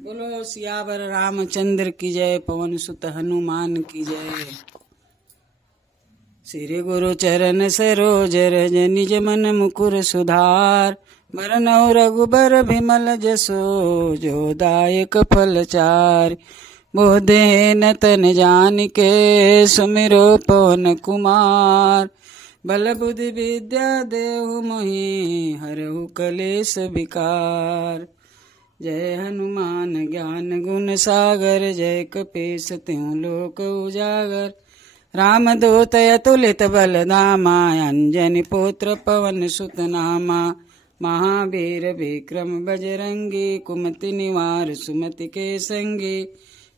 बोलो सियावर रामचंद्र की जय। पवन सुत हनुमान की जय। श्री गुरु चरण सरोज रज निज मन मुकुर सुधार। बरनउँ रघुबर बिमल जसो जो दायक फल चार। बोधे न तन जानिके सुमिरो पवन कुमार। बल बुद्धि विद्या देहु मोहि हरहु कलेश विकार। जय हनुमान ज्ञान गुण सागर जय कपीस तिहुँ लोक उजागर। रामदूत अतुलित बल धामा अंजनी पुत्र पवन सुत नामा। महावीर विक्रम बजरंगी कुमति निवार सुमति के संगी।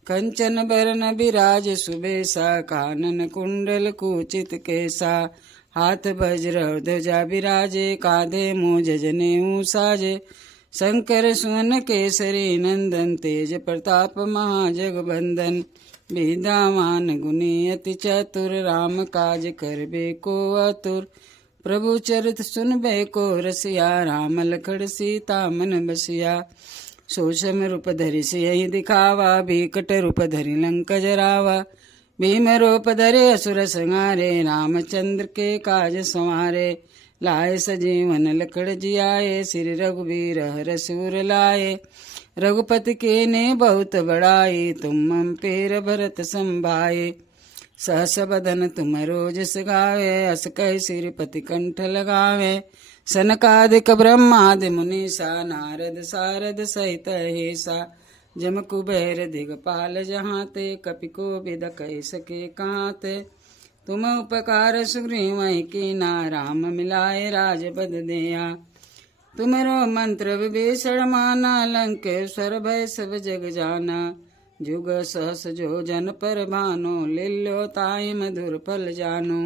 कंचन बरन बिराज सुबेसा कानन कुंडल कुचित केसा। हाथ वज्र ध्वजा बिराजे कांधे मूंज जनेऊ साजे। शंकर सुवन केसरी नंदन तेज प्रताप महाजगबंदन। विद्यावान गुणी अति चतुर राम काज करबे को आतुर। प्रभु चरित सुनबे को रसिया राम लखन सीता मन बसिया। सूक्ष्म रूप धरि सियहि दिखावा बिकट रूप धरि लंक जरावा। भीम रूप धरे असुर संहारे रामचंद्र के काज संवारे। लाए सजीवन लखन जियाए श्री रघुबीर हरष उर लाए। रघुपति के ने बहुत बड़ाई तुम मम पेर भरत संभाए। सहस बदन तुम रोज गावे अस कहि श्रीपति कंठ लगावे। सनकादिक ब्रह्मादि मुनीसा नारद सारद सहित हेसा। जम कुबेर दिगपाल जहाते कपि कोविद कहि सके कहाते। तुम उपकार सुग्रीवहि कीना राम मिलाए राजपद दिया। तुमरो मंत्र विभीषण माना लंकेश्वर भय सब जग जाना। जुग सहस जो जन पर भानो लील्यो ताहि मधुर फल जानो।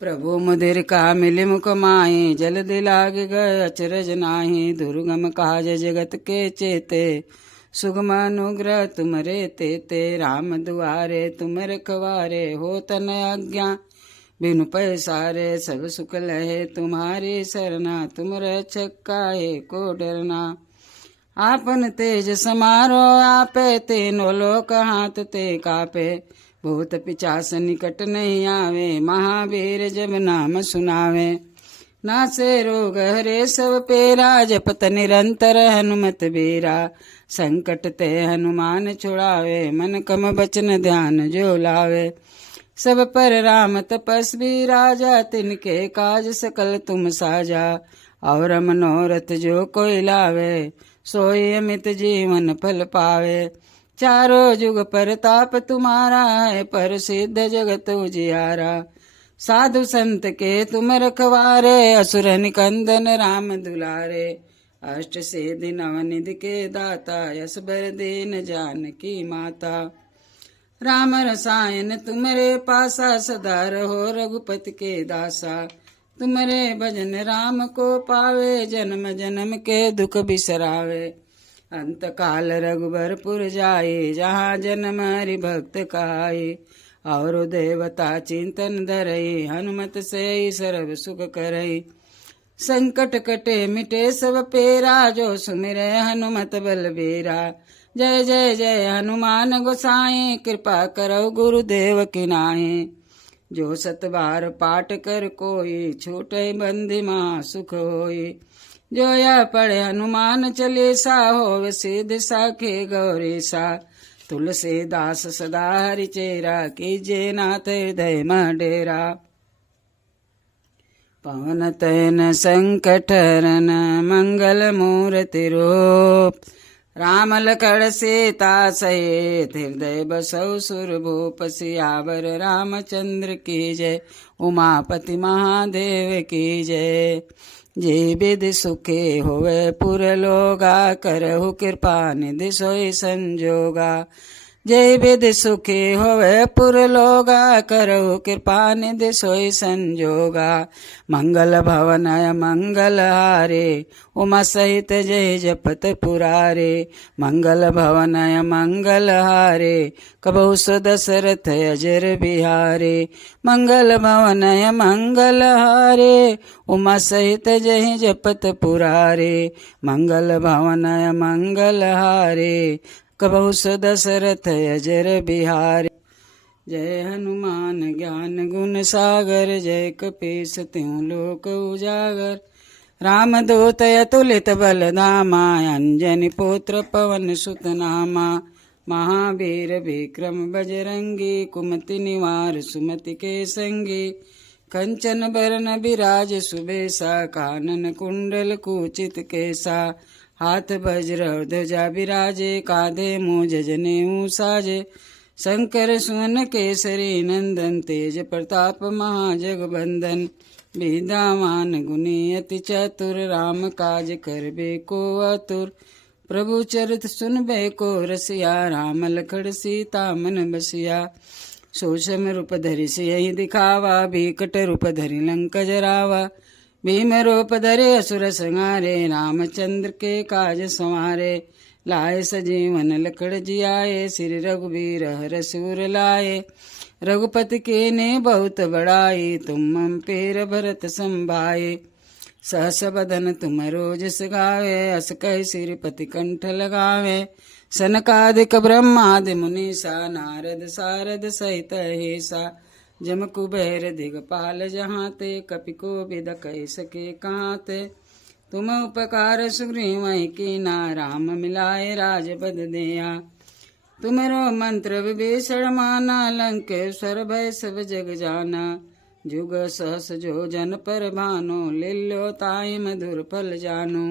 प्रभु मुदिर का मिलि मुख माहि जल दिलाग गए अचरज नाही। दुर्गम काज जगत के चेते सुगम अनुग्रह तुमरे तेते। राम दुआरे तुम रखवारे हो तन आज्ञा। बिनु पैसारे सब सुख लहे तुम्हारी सरना। तुम रक्षक काहे को डरना। आपन तेज समारो आपे तीनों लोक हाथ ते कापे। भूत पिचास निकट नहीं आवे महावीर जब नाम सुनावे। नासे रोग हरे सब पेरा जपत निरंतर हनुमत बीरा। संकट ते हनुमान छुड़ावे मन कम बचन ध्यान जो लावे। सब पर राम तपस्वी राजा तिनके काज सकल तुम साजा। और मनोरथ जो कोई लावे सोई अमित जीवन फल पावे। चारों जुग परताप तुम्हारा है प्रसिद्ध जगत उजियारा। साधु संत के तुम रखवारे असुर निकंदन राम दुलारे। अष्ट सिद्धि नवनिधि के दाता यश बर दीन जानकी माता। राम रसायन तुमरे पासा सदा रहो रघुपति के दासा। तुमरे भजन राम को पावे जन्म जन्म के दुख बिसरावे। अंत काल रघुबरपुर जाए जहाँ जन्म हरि भक्त कहाए। और देवता चिंतन धरई हनुमत से सर्व सुख करई। संकट कटे मिटे सब पेरा जो सुमिरे हनुमत बलबीरा। जय जय जय हनुमान गोसाई कृपा करो गुरुदेव की नाहि। जो सत बार पाठ कर कोई छूटे बंदी माँ सुख होई। जो यह पढ़े हनुमान चालीसा होवे सिद्धि साखे गौरीसा। तुलसीदास सदा हरिचेरा कीजे नाथ हृदय मह डेरा। पवन तनय संकट हरन मंगल मूर्ति रूप। राम लखन सीता सहित हृदय बसौ सुरभूप। सियावर रामचंद्र की जय उमापति महादेव की जय। जे विधि सुखे होवे पुर लोगा करहु कृपा निधि सोई संजोगा। जय विधि सुखी होवे पुर लोगा करहु कृपा निधि सोई संजोगा मंगल भवनय मंगल हारे उमा सहित जय जपत पुरारे मंगल भवनय मंगल हारे कबहु सो दशरथ अजर बिहारे मंगल भवनय मंगल हारे उमा सहित जय जपत पुरारे मंगल भवनय मंगल हारे कबहु सो दशरथ अजर बिहारी। जय हनुमान ज्ञान गुण सागर जय कपीस त्यों लोक उजागर रामदूत अतुलित बल धामा अंजनी पुत्र पवन सुत नामा महावीर विक्रम बजरंगी कुमति निवार सुमति के संगी कंचन बरन बिराज सुबेसा कानन कुंडल कुचित केसा हाथ वज्र ध्वजा विराजे कांधे मूंज जनेऊ साजे शंकर सुवन केसरी नंदन तेज प्रताप महाजगबंदन विद्यावान गुणी अति चतुर राम काज करबे को आतुर प्रभु चरित सुनबे को रसिया राम लखड़ सीता मन बसिया सूक्ष्म रूप धरि सियहि दिखावा बिकट रूप धरि लंक जरावा भीम रूप धरे असुर संहारे रामचंद्र के काज संवारे लाए सजीवन लखड़ जियाए श्री रघुवीर हर सूर लाए रघुपति के ने बहुत बड़ाई तुम मम पेर भरत संभाए सहस बदन तुम रोज गावे अस कह श्रीपति कंठ लगावे सनकादिक ब्रह्मादि मुनीसा नारद सारद सहित हेसा जम कुबेर दिगपाल जहाँ ते कपि को विद कह सके कहाँ ते तुम उपकार सुग्रीवहि कीना राम मिलाए राजपद दिया तुमरो मंत्र विभीषण माना लंकेश्वर भय सब जग जाना जुग सहस जो जन पर भानो लील्यो ताई मधुर फल जानो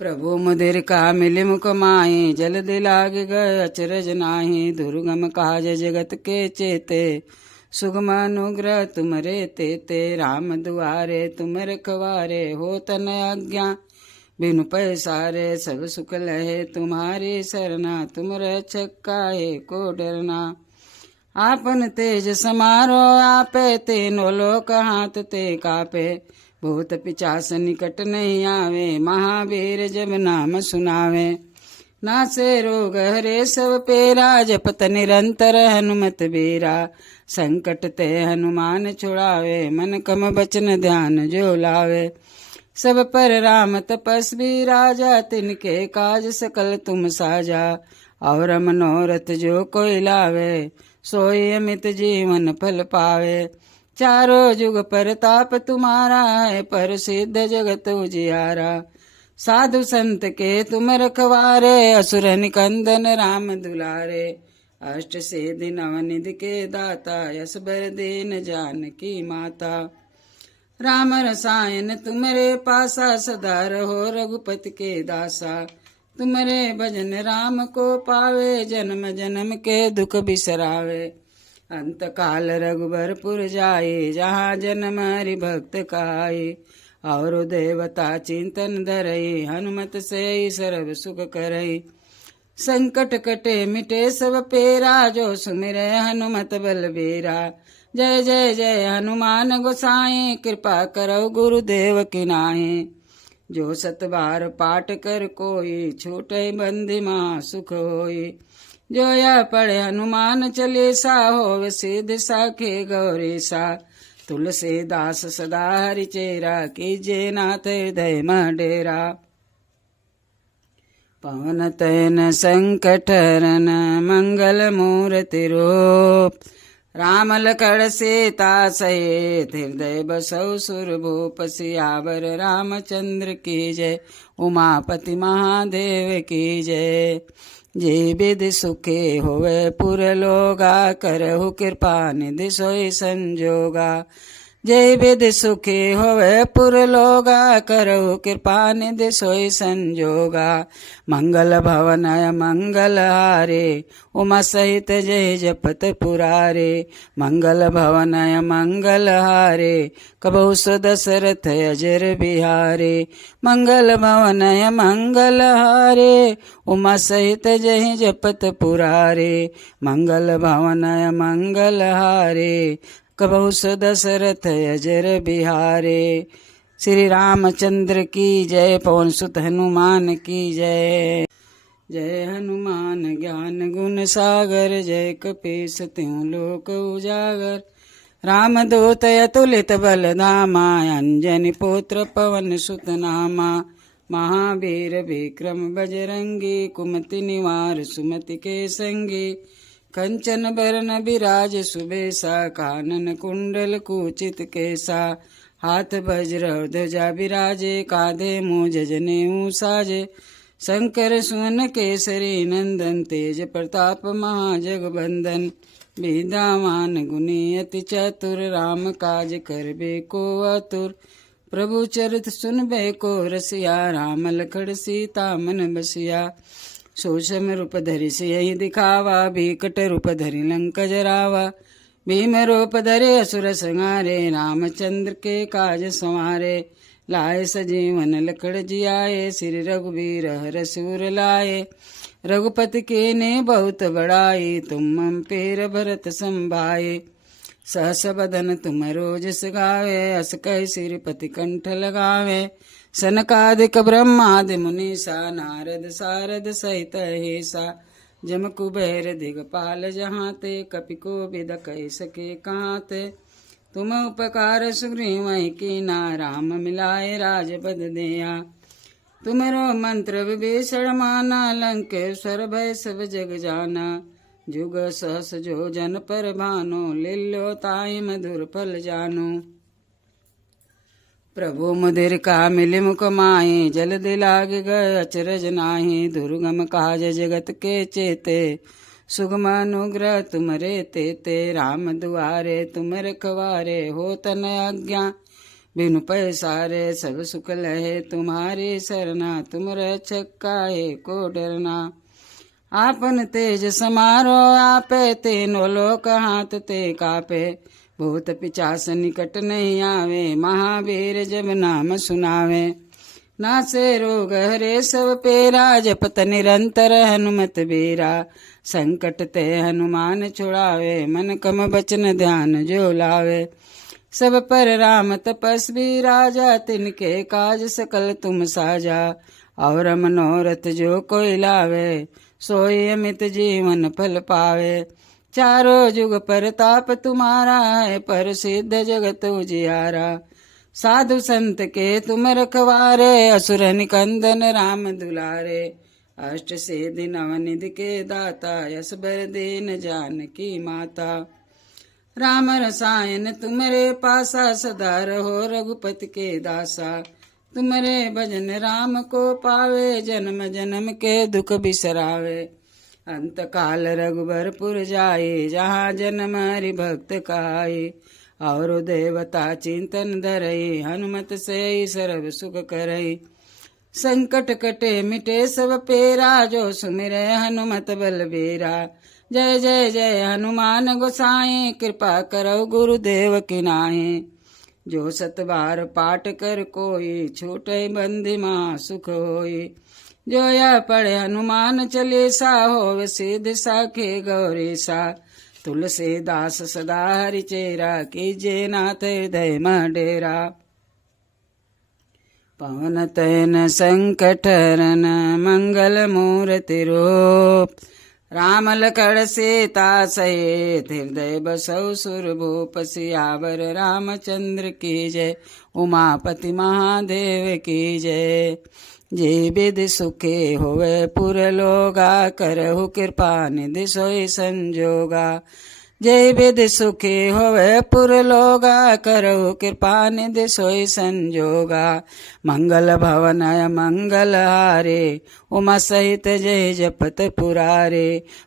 प्रभु मुदिर का मिलि मुख माहि जल्दी लाग गए अचरज नाही दुर्गम काज जगत के चेते सुगम अनुग्रह तुमरे तेते राम दुआरे तुम रखवारे हो तन आज्ञा बिनु पैसारे सब सुख लहे तुम्हारी सरना तुम रक्षक काहे को डरना आपन तेज समारो आपे तीनों लोक हाथ ते कापे भूत पिचास निकट नहीं आवे महावीर जब नाम सुनावे नासे रोग हरे सब पेरा जपत निरंतर हनुमत बीरा संकट ते हनुमान छुड़ावे मन कम बचन ध्यान जो लावे सब पर राम तपस्वी राजा तिनके काज सकल तुम साजा और मनोरथ जो कोई लावे सोई अमित जीवन फल पावे चारों जुग परताप तुम्हारा है पर सिद्ध जगत उजियारा साधु संत के तुम रखवारे असुर निकंदन राम दुलारे अष्ट सिद्धि नवनिधि के दाता यश बर दीन जानकी माता राम रसायन तुम्हारे पासा सदा रहो रघुपति के दासा तुम्हारे भजन राम को पावे जन्म जन्म के दुख बिसरावे अंत काल रघुबरपुर जाए जहाँ जन्म हरि भक्त काए और देवता चिंतन धरई हनुमत से सर्व सुख करई संकट कटे मिटे सब पेरा जो सुमिरे हनुमत बलबीरा जय जय जय हनुमान गोसाई कृपा करो गुरुदेव की नाहि जो सत बार पाठ कर कोई छूटे बंदी माँ सुख होई जो या पढ़े हनुमान चालीसा हो सिद्ध साखे गौरीसा तुलसीदास सदा हरि चेरा कीजे नाथ हृदय में डेरा पवन तैन संकट हरन मंगल मूर्ति रूप राम लखन सीता सहित हृदय बसौ सुरभूप सियावर रामचंद्र की जय उमापति महादेव की जय जे विधि सुखे होवे पुर लोगा करहु कृपा निधि सोई संजोगा जय विधि सुखी होवे पुर लोगा, करहु कृपा निधि सोई संजोगा। मंगल भवनय मंगल हारे, उमा सहित जय जपत पुरारे। मंगल भवनय मंगल हारे, कबहु सो दशरथ अजर बिहारे। मंगल भवनय मंगल हारे, उमा सहित जय जपत पुरारे। मंगल भवनय मंगल हारे, कबहु सो दशरथ अजर बिहारे। श्री रामचंद्र की जय, पवन सुत हनुमान की जय। जय हनुमान ज्ञान गुण सागर, जय कपीस तिहु लोक उजागर। रामदूत अतुलित बल धामा, अंजनी पुत्र पवन सुत नामा। महावीर विक्रम बजरंगी, कुमति निवार सुमति के संगी। कंचन बरन बिराज सुबेसा, कानन कुंडल कुचित केसा। हाथ वज्र ध्वजा बिराजे, कांधे मूंज जनेऊ साजे। शंकर सुवन केसरी नंदन, तेज प्रताप महाजगबंदन। विद्यावान गुणी अति चतुर, राम काज करबे को आतुर। प्रभु चरित सुनबे को रसिया, राम लखन सीता मन बसिया। सूक्ष्म रूप धरि सियहि दिखावा, बिकट रूप धरि लंक जरावा। भीम रूप धरे असुर संहारे, रामचंद्र के काज संवारे। लाए सजीवन लखन जियाए, श्री रघुबीर हरष उर लाए। रघुपति के ने बहुत बड़ाई, तुम मम पेर भरत संभाए। सहस बदन तुम रोज गावे, अस कहि श्रीपति कंठ लगावे। सनकादिक ब्रह्मादि मुनीसा, नारद सारद सहित हेसा। जम कुबेर दिगपाल जहाते, कपि कोविद कहि सके कहाते। तुम उपकार सुग्रीवहि कीना, राम मिलाए राजपद दिया। तुमरो मंत्र विभीषण माना, लंकेश्वर भय सब जग जाना। जुग सहस जो जन पर भानो, लील्यो ताहि मधुर फल जानो। प्रभु मुदिर का मिलि मुख माहि, जल्दी लाग गए अचरज नाहि। दुर्गम काज जगत के चेते, सुगम अनुग्रह तुमरे तेते। राम दुआरे तुम रखवारे, हो तन आज्ञा बिनु पैसारे। सब सुख लहे तुम्हारी सरना, तुम रक्षक काहे को डरना। आपन तेज समारो आपे, तीनों लोक हाथ ते कापे। भूत पिचास निकट नहीं आवे, महावीर जब नाम सुनावे। नासे रोग हरे सब पेरा, जपत निरंतर हनुमत बीरा। संकट ते हनुमान छुड़ावे, मन कम बचन ध्यान जो लावे। सब पर राम तपस्वी राजा, तिनके काज सकल तुम साजा। और मनोरथ जो कोई लावे, सोई अमित जीवन फल पावे। चारों जुग परताप तुम्हारा है, प्रसिद्ध जगत उजियारा। साधु संत के तुम रखवारे, असुर निकंदन राम दुलारे। अष्ट सिद्धि नवनिधि के दाता, यश बर दीन जानकी माता। राम रसायन तुमरे पासा, सदा रहो रघुपति के दासा। तुमरे भजन राम को पावे, जन्म जन्म के दुख बिसरावे। अंत काल रघुबरपुर जाए, जहाँ जन्म हरि भक्त कहाए। और देवता चिंतन धरई, हनुमत से सर्व सुख करई। संकट कटे मिटे सब पेरा, जो सुमिरे हनुमत बलबीरा। जय जय जय हनुमान गोसाई, कृपा करो गुरुदेव की नाहि। जो सत बार पाठ कर कोई, छूटे बंदी माँ सुख होई। जो यह पढ़े हनुमान चालीसा, होवे सिद्धि साखे गौरीसा। तुलसीदास सदा हरिचेरा, कीजे नाथ हृदय मह डेरा। पवन तनय संकट हरन, मंगल मूर्ति रूप। राम लखन सीता सहित, हृदय बसौ सुरभूप। सियावर रामचंद्र की जय, उमापति महादेव की जय। जे विधि सुखे होवे पुर लोगा, करहु कृपा निधि सोई संजोगा। जय विधि सुखी होवे पुर लोगा करहु कृपा निधि सोई संजोगा मंगल भवनय मंगल हारे उमा सहित जय जपत पुरारे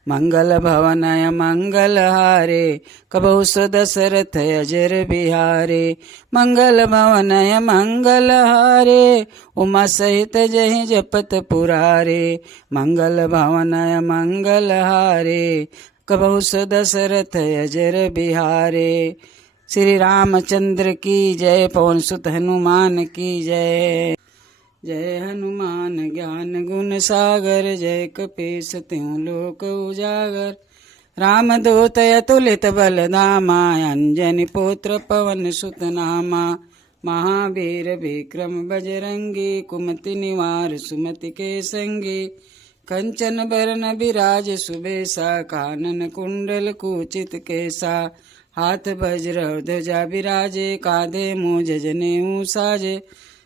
मंगल भवनय मंगल हारे कबहु सो दशरथ अजर बिहारे मंगल भवनय मंगल हारे उमा सहित जय जपत पुरारे मंगल भवनय मंगल हारे कबहु सो दशरथ अजर बिहारे। श्री रामचंद्र की जय। पवन सुत हनुमान की जय। जय हनुमान ज्ञान गुण सागर जय कपीस त्यों लोक उजागर रामदूत अतुलित बल धामा अंजनी पुत्र पवन सुत नामा महावीर विक्रम बजरंगी कुमति निवार सुमति के संगी कंचन बरन बिराज सुबेसा कानन कुंडल कुचित केसा हाथ वज्र ध्वजा बिराजे कांधे मूंज जनेऊ साजे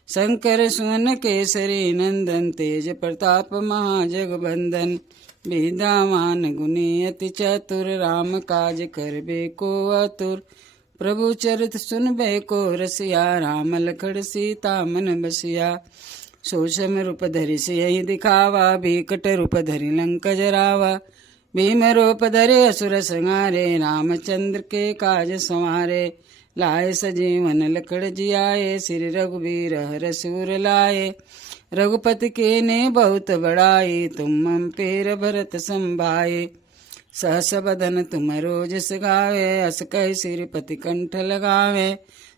शंकर सुवन केसरी नंदन तेज प्रताप महाजगबंदन विद्यावान गुणी अति चतुर राम काज करबे को आतुर प्रभु चरित सुनबे को रसिया राम लखड़ सीता मन बसिया सूक्ष्म रूप धरि सियहि दिखावा बिकट रूप धरि लंक जरावा भीम रूप धरे असुर संहारे रामचंद्र के काज संवारे लाए सजीवन लखड़ जियाए श्री रघुबीर हर सूर लाए रघुपति के ने बहुत बड़ाई तुम मम पेर भरत संभाए सहस बदन तुम रोज गावे अस कह श्रीपति कंठ लगावे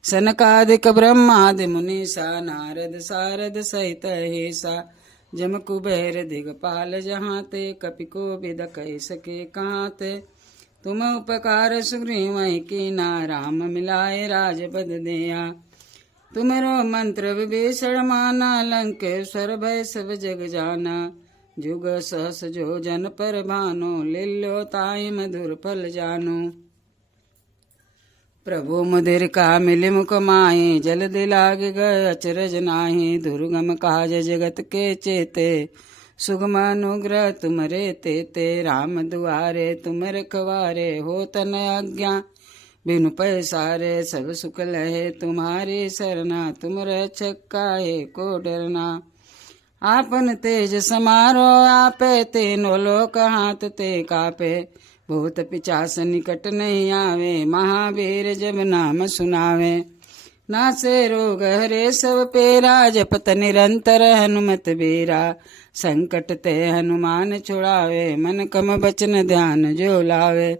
सनकादिक ब्रह्मादि मुनीसा नारद सारद सहित हेसा जम कुबेर दिगपाल जहाँ ते कपि को विद कह सके कहाँ ते तुम उपकार सुग्रीव कीना राम मिलाए राजपद दिया तुमरो मंत्र विभीषण माना लंकेश्वर भय सब जग जाना जुग सहस जो जन पर भानो लिल्लो ताई मधुर फल जानो प्रभु मुदिर का मिल मुख माही जल दिलाग गए अचरज नाही दुर्गम काज जगत के चेते सुगम अनुग्रह तुमरे तेते राम दुआरे तुम रखवारे हो तन आज्ञा बिनु पैसारे सब सुख लहे तुम्हारी सरना तुम रक्षक काहे को डरना आपन तेज समारो आपे तीनों लोक हाथ ते कापे भूत पिचास निकट नहीं आवे महावीर जब नाम सुनावे नासे रोग हरे सब पेरा जपत निरंतर हनुमत बीरा संकट ते हनुमान छुड़ावे मन कम बचन ध्यान जो लावे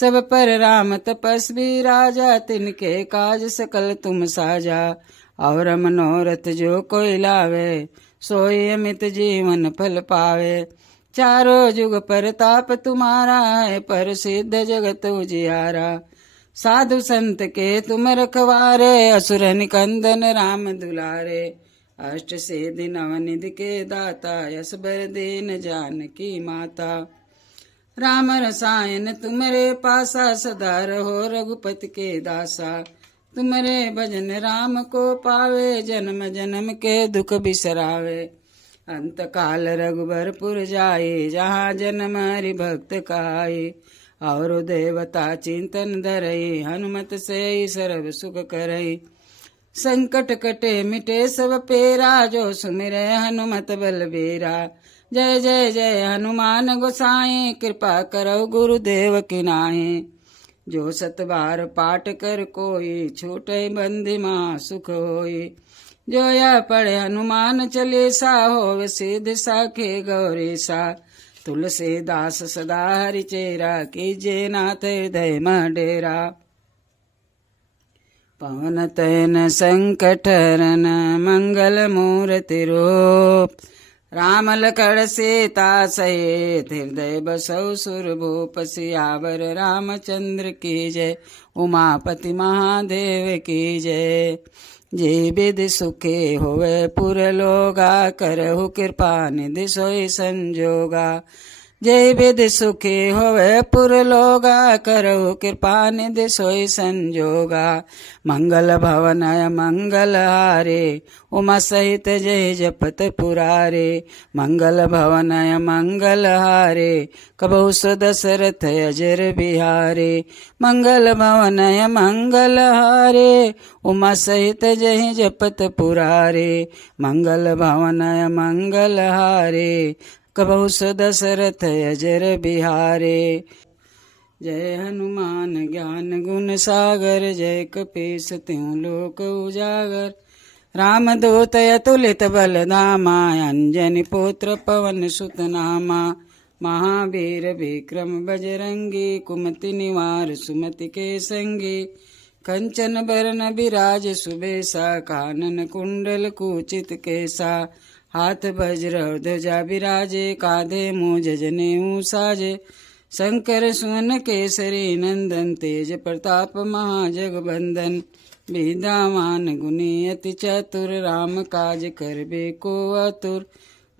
सब पर राम तपस्वी राजा तिनके काज सकल तुम साजा और मनोरथ जो कोई लावे सोई अमित जीवन फल पावे चारों जुग परताप तुम्हारा है पर सिद्ध जगत उजियारा साधु संत के तुम रखवारे असुर निकंदन राम दुलारे अष्ट सिद्धि नवनिधि के दाता यश बर दीन जानकी माता राम रसायन तुम्हारे पासा सदा रहो रघुपति के दासा तुम्हारे भजन राम को पावे जन्म जन्म के दुख बिसरावे अंत काल रघुबरपुर जाए जहाँ जन्म हरि भक्त काये और देवता चिंतन धरई हनुमत से सर्व सुख करई संकट कटे मिटे सब पेरा जो सुमिरे हनुमत बलबीरा जय जय जय हनुमान गोसाई कृपा करो गुरुदेव की नाहि जो सत बार पाठ कर कोई छूटे बंदी माँ सुख होई जो या पढ़े हनुमान चालीसा हो सिद्ध साखे गौरीसा तुलसीदास सदा हरि चेरा कीजे नाथ हृदय में डेरा पवन तैन संकट हरन मंगल मूर्ति रूप राम लखड़ सीता सहित हृदय बसौ सुरभूप सियावर रामचंद्र की जय उमापति महादेव की जय जे विधि सुखे होवे पुर लोगा करहु कृपा निधि सोई संजोगा जय विधि सुखी होवे पुर लोगा, करहु कृपा निधि सोई संजोगा। मंगल भवनय मंगल हारे, उमा सहित जय जपत पुरारे। मंगल भवनय मंगल हारे, कबहु सो दशरथ अजर बिहारे। मंगल भवनय मंगल हारे, उमा सहित जय जपत पुरारे। मंगल भवनय मंगल हारे, कबहु सो दशरथ अजर बिहारे। जय हनुमान ज्ञान गुण सागर, जय कपीस तिहु लोक उजागर। रामदूत अतुलित बल धामा, अंजनी पुत्र पवन सुत नामा। महावीर विक्रम बजरंगी, कुमति निवार सुमति के संगी। कंचन बरन बिराज सुबेसा, कानन कुंडल कुचित केसा। हाथ वज्र ध्वजा बिराजे, कांधे मूंज जनेऊ साजे। शंकर सुवन केसरी नंदन, तेज प्रताप महाजगबंदन। विद्यावान गुणी अति चतुर, राम काज करबे को आतुर।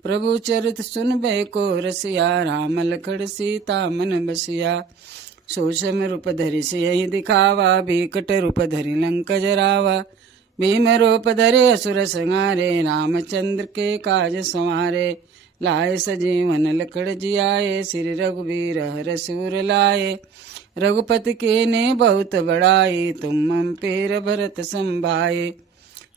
प्रभु चरित सुनबे को रसिया, राम लखन सीता मन बसिया। सूक्ष्म रूप धरि सियहि दिखावा, बिकट रूप धरि लंक जरावा। भीम रूप धरे असुर संहारे, रामचंद्र के काज संवारे। लाए सजीवन लखन जियाए, श्री रघुबीर हर सूर लाए। रघुपति के ने बहुत बड़ाई, तुम मम पेर भरत संभाए।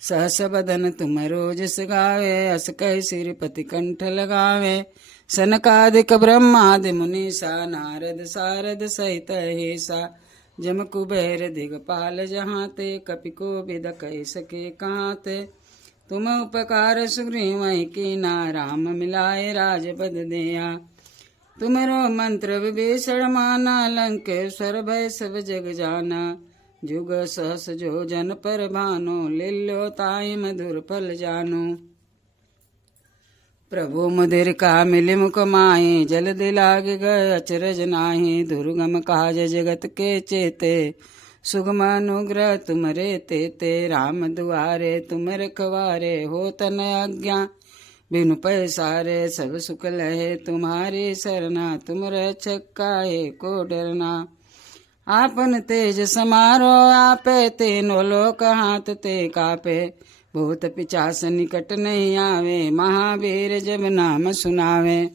सहस बदन तुम रोज गावे, अस कहि श्रीपति कंठ लगावे। सनकादिक ब्रह्मादि मुनीसा, नारद सारद सहित अहिसा। जम कुबेर दिगपाल जहाते, कपि कोविद कहि सके कहाते। तुम उपकार सुग्रीवहि कीना, राम मिलाए राजपद दिया। तुमरो मंत्र विभीषण माना, लंकेश्वर भय सब जग जाना। जुग सहस जो जन पर भानो, लील्यो ताहि मधुर फल जानो। प्रभु मुदिर का मिलि मुख माहि, जल्दी लाग गए अचरज नाहि। दुर्गम काज जगत के चेते, सुगम अनुग्रह तुमरे तेते। राम दुआरे तुम रखवारे, हो तन आज्ञा बिनु पैसारे। सब सुख लहे तुम्हारी सरना, तुम रक्षक काहे को डरना। आपन तेज समारो आपे, तीनों लोक हाथ ते कापे। भूत पिचास निकट नहीं आवे, महावीर जब नाम सुनावे।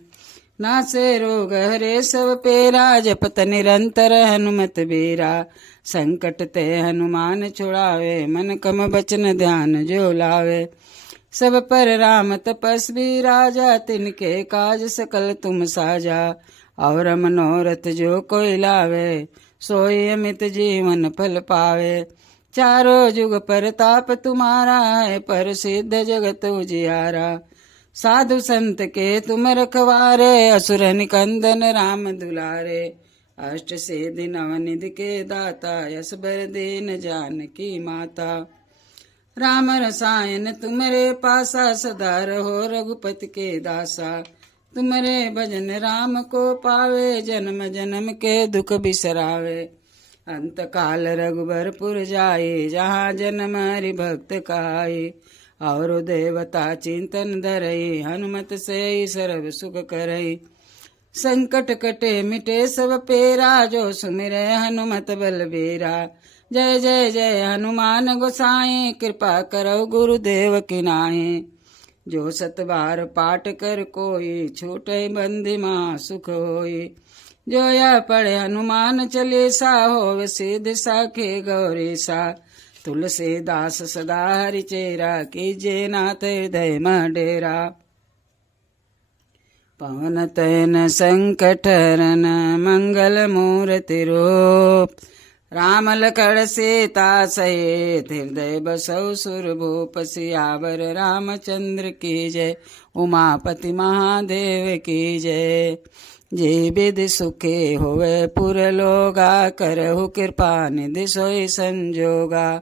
नासे रोग हरे सब पेरा, जपत निरंतर हनुमत बीरा। संकट ते हनुमान छुड़ावे, मन कम बचन ध्यान जो लावे। सब पर राम तपस्वी राजा, तिनके काज सकल तुम साजा। और मनोरथ जो कोई लावे, सोई अमित जीवन फल पावे। चारों जुग परताप तुम्हारा है, पर सिद्ध जगत उजियारा। साधु संत के तुम रखवारे, असुर निकंदन राम दुलारे। अष्ट सिद्धि नवनिधि के दाता, यश बर दीन जानकी माता। राम रसायन तुमरे पासा, सदा रहो रघुपति के दासा। तुमरे भजन राम को पावे, जन्म जन्म के दुख बिसरावे। अंत काल रघुबरपुर जाए, जहाँ जन्म हरि भक्त कहाए। और देवता चिंतन धरई, हनुमत से सर्व सुख करई। संकट कटे मिटे सब पेरा, जो सुमिरै हनुमत बलबीरा। जय जय जय हनुमान गोसाई, कृपा करो गुरुदेव की नाहि। जो सत बार पाठ कर कोई, छूटे बंदी माँ सुख होई। जो यह पढ़े हनुमान चालीसा, होवे सिद्धि साखे गौरीसा। तुलसीदास सदा हरिचेरा, कीजे नाथ हृदय मह डेरा। पवन तनय संकट हरन, मंगल मूर्ति रूप। राम लखन सीता सहित, हृदय बसौ सुरभूप। सियावर रामचंद्र की जय, उमापति महादेव की जय। जे विधि सुखे होवे पुर लोगा, करहु कृपा निधि सोई संजोगा।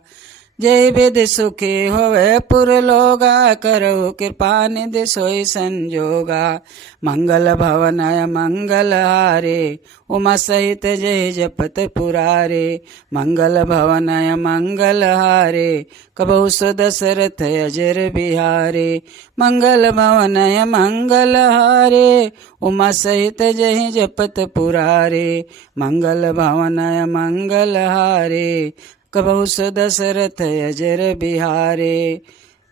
जय विधि सुखी होवे पुर लोगा, करहु कृपा निधि सोई संजोगा। मंगल भवनय मंगल हारे, उमा सहित जय जपत पुरारे। मंगल भवनय मंगल हारे, कबहु सो दशरथ अजर बिहारे। मंगल भवनय मंगल हारे, उमा सहित जय जपत पुरारे। मंगल भवनय मंगल हारे, कबहु सो दशरथ अजर बिहारे।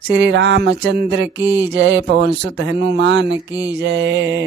श्री रामचंद्र की जय, पवन सुत हनुमान की जय।